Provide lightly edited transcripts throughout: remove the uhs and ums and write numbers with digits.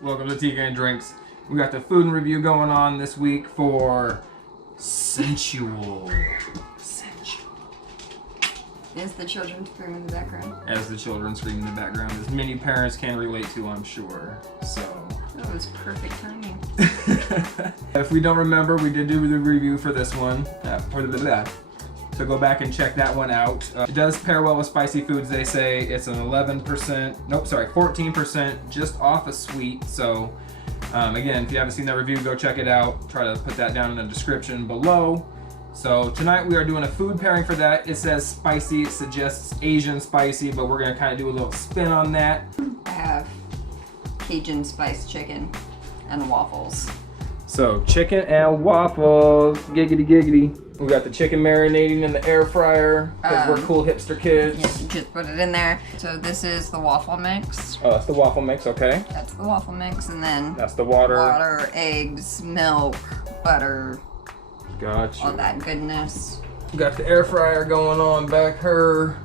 Welcome to tkanddrinks. We got the food and review going on this week for Sensual. As the children scream in the background. As the children scream in the background, as many parents can relate to, I'm sure. So that was perfect timing. If we don't remember, we did do the review for this one. So go back and check that one out. It does pair well with spicy foods, they say. It's an 14% just off of sweet. So again, if you haven't seen that review, go check it out. Try to put that down in the description below. So tonight we are doing a food pairing for that. It says spicy, it suggests Asian spicy, but we're gonna kind of do a little spin on that. I have Cajun spiced chicken and waffles. So chicken and waffles, giggity giggity. We got the chicken marinating in the air fryer because we're cool hipster kids. Yeah, just put it in there. So this is the waffle mix. Oh, that's the waffle mix, okay. That's the waffle mix, and then that's the water. Water, eggs, milk, butter. Gotcha. All that goodness. We got the air fryer going on back here.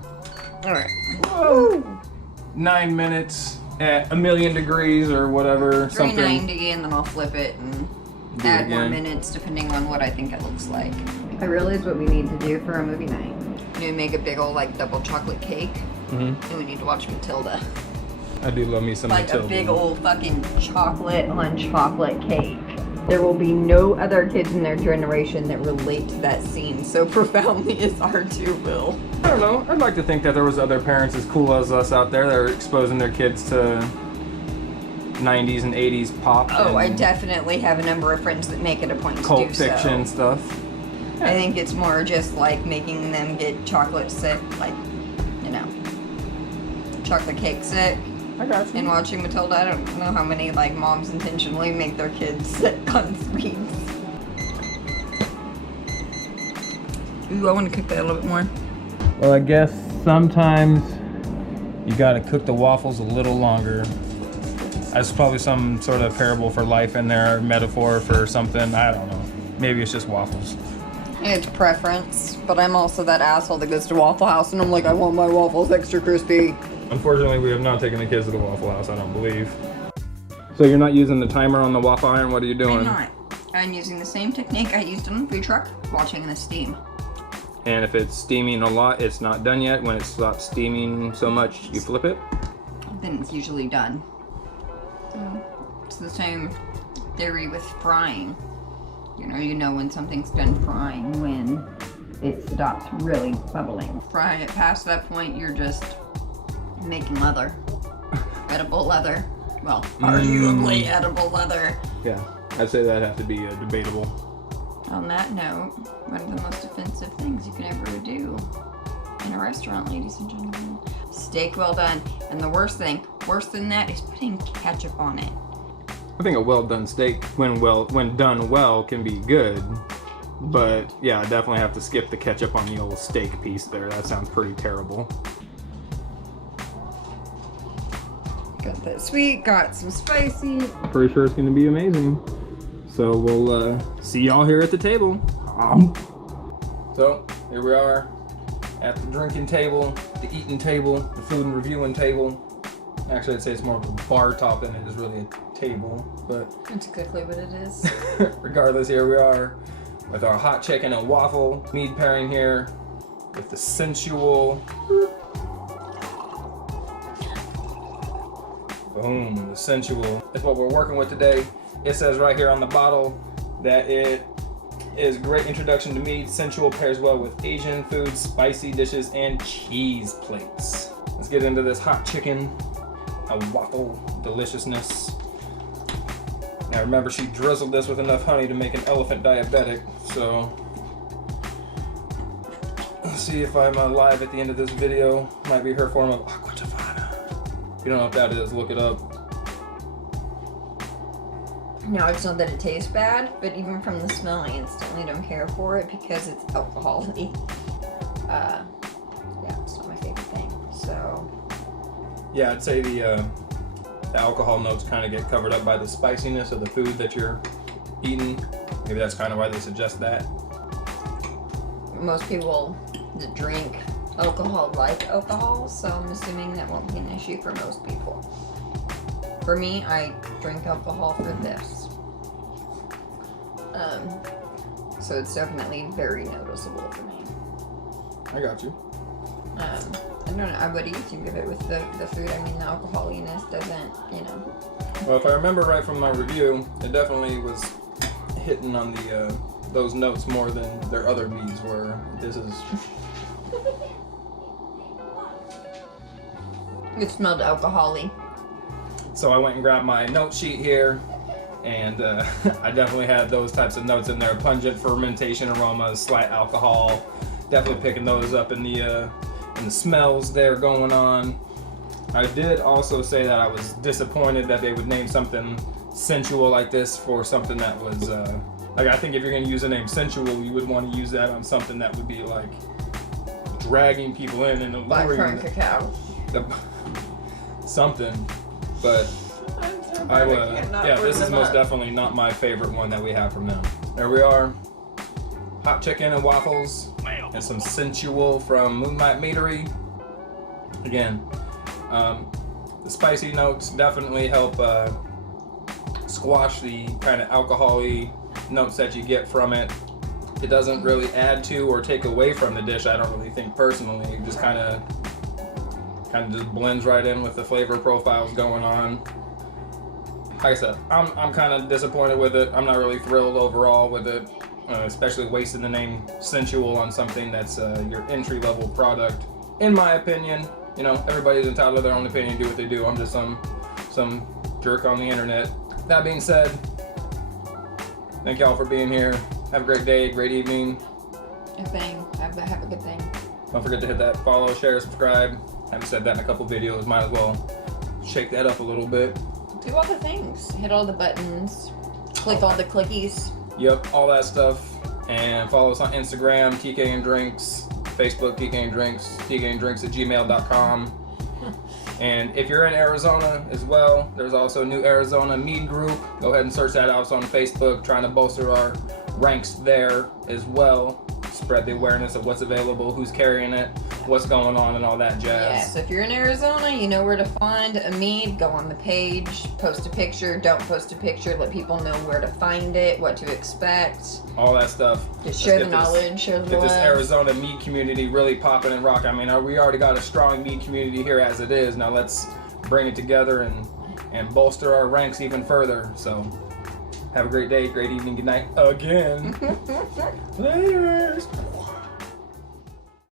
All right. Whoa. 9 minutes at 1,000,000 degrees or whatever. 390, and then I'll flip it and add more minutes depending on what I think it looks like. I realize what we need to do for a movie night. We need to make a big old double chocolate cake, and we need to watch Matilda. I do love me some Matilda. A big old fucking chocolate on chocolate cake. There will be no other kids in their generation that relate to that scene so profoundly as our two will. I don't know. I'd like to think that there was other parents as cool as us out there that are exposing their kids to 90s and 80s pop. Oh, I definitely have a number of friends that make it a point to do so. Cult fiction stuff. I think it's more just like making them get chocolate sick, like, you know, chocolate cake sick. I got you. And watching Matilda, I don't know how many moms intentionally make their kids sick on sweets. Ooh, I want to cook that a little bit more. Well, I guess sometimes you gotta cook the waffles a little longer. That's probably some sort of parable for life in there, metaphor for something, I don't know. Maybe it's just waffles. It's preference, but I'm also that asshole that goes to Waffle House and I'm like, I want my waffles extra crispy. Unfortunately, we have not taken the kids to the Waffle House, I don't believe. So you're not using the timer on the waffle iron? What are you doing? I'm not. I'm using the same technique I used on the food truck, watching the steam. And if it's steaming a lot, it's not done yet. When it stops steaming so much, you flip it? Then it's usually done. It's the same theory with frying. You know when something's done frying when it stops really bubbling. Fry it past that point, you're just making leather. Edible leather. Well, arguably edible leather. Yeah, I'd say that'd have to be debatable. On that note, one of the most offensive things you can ever do in a restaurant, ladies and gentlemen. Steak well done. And the worst thing, worse than that, is putting ketchup on it. I think a well done steak, when done well, can be good. But yeah, I definitely have to skip the ketchup on the old steak piece there. That sounds pretty terrible. Got that sweet, got some spicy. Pretty sure it's gonna be amazing. So we'll see y'all here at the table. So here we are at the drinking table, the eating table, the food and reviewing table. Actually, I'd say it's more of a bar top than it is really a table, but that's exactly what it is. Regardless, here we are with our hot chicken and waffle mead pairing here with the Sensual. Boom, the Sensual. That's what we're working with today. It says right here on the bottle that it is a great introduction to mead. Sensual pairs well with Asian foods, spicy dishes, and cheese plates. Let's get into this hot chicken and waffle deliciousness. Now remember, she drizzled this with enough honey to make an elephant diabetic, so let's see if I'm alive at the end of this video. Might be her form of aqua tofana. If you don't know what that is, look it up. No, it's not that it tastes bad, but even from the smell, I instantly don't care for it because it's alcohol-y. Yeah, it's not my favorite thing, so. Yeah, I'd say the alcohol notes kind of get covered up by the spiciness of the food that you're eating. Maybe that's kind of why they suggest that. Most people that drink alcohol like alcohol, so I'm assuming that won't be an issue for most people. For me, I drink alcohol for this. So it's definitely very noticeable for me. I got you. I don't know. What do you think of it with the food? I mean, the alcoholiness doesn't, you know. Well, if I remember right from my review, it definitely was hitting on the those notes more than their other meads were. This is. It smelled alcohol-y. So I went and grabbed my note sheet here, and I definitely had those types of notes in there: pungent fermentation aromas, slight alcohol. Definitely picking those up in the smells there going on. I did also say that I was disappointed that they would name something sensual like this for something that was like, I think if you're gonna use the name sensual, you would want to use that on something that would be like dragging people in and Black alluring currant cacao. something. But I yeah, this is most definitely not my favorite one that we have from them. There we are. Hot chicken and waffles and some Sensual from Moonlight Meadery. Again, the spicy notes definitely help squash the kind of alcohol-y notes that you get from it. It doesn't really add to or take away from the dish, I don't really think personally. It just kind of just blends right in with the flavor profiles going on. Like I said, I'm kind of disappointed with it. I'm not really thrilled overall with it, especially wasting the name Sensual on something that's your entry-level product. In my opinion, you know, everybody's entitled to their own opinion, do what they do. I'm just some jerk on the internet. That being said, thank y'all for being here. Have a great day, great evening. Have a good thing. Don't forget to hit that follow, share, subscribe. I haven't said that in a couple videos. Might as well shake that up a little bit. Do all the things. Hit all the buttons. Click all the clickies. Yep, all that stuff. And follow us on Instagram, tkanddrinks, Facebook, tkanddrinks, tkanddrinks@gmail.com. And if you're in Arizona as well, there's also a new Arizona mead group. Go ahead and search that out. It's on Facebook, trying to bolster our ranks there as well. Spread the awareness of what's available, who's carrying it, what's going on, and all that jazz. Yeah, so if you're in Arizona, you know where to find a mead. Go on the page, post a picture, don't post a picture, let people know where to find it, what to expect. All that stuff. Just share the knowledge, share the Get this love. Arizona mead community really popping and rocking. I mean, we already got a strong mead community here as it is. Now let's bring it together and bolster our ranks even further. So have a great day, great evening, good night again. Later.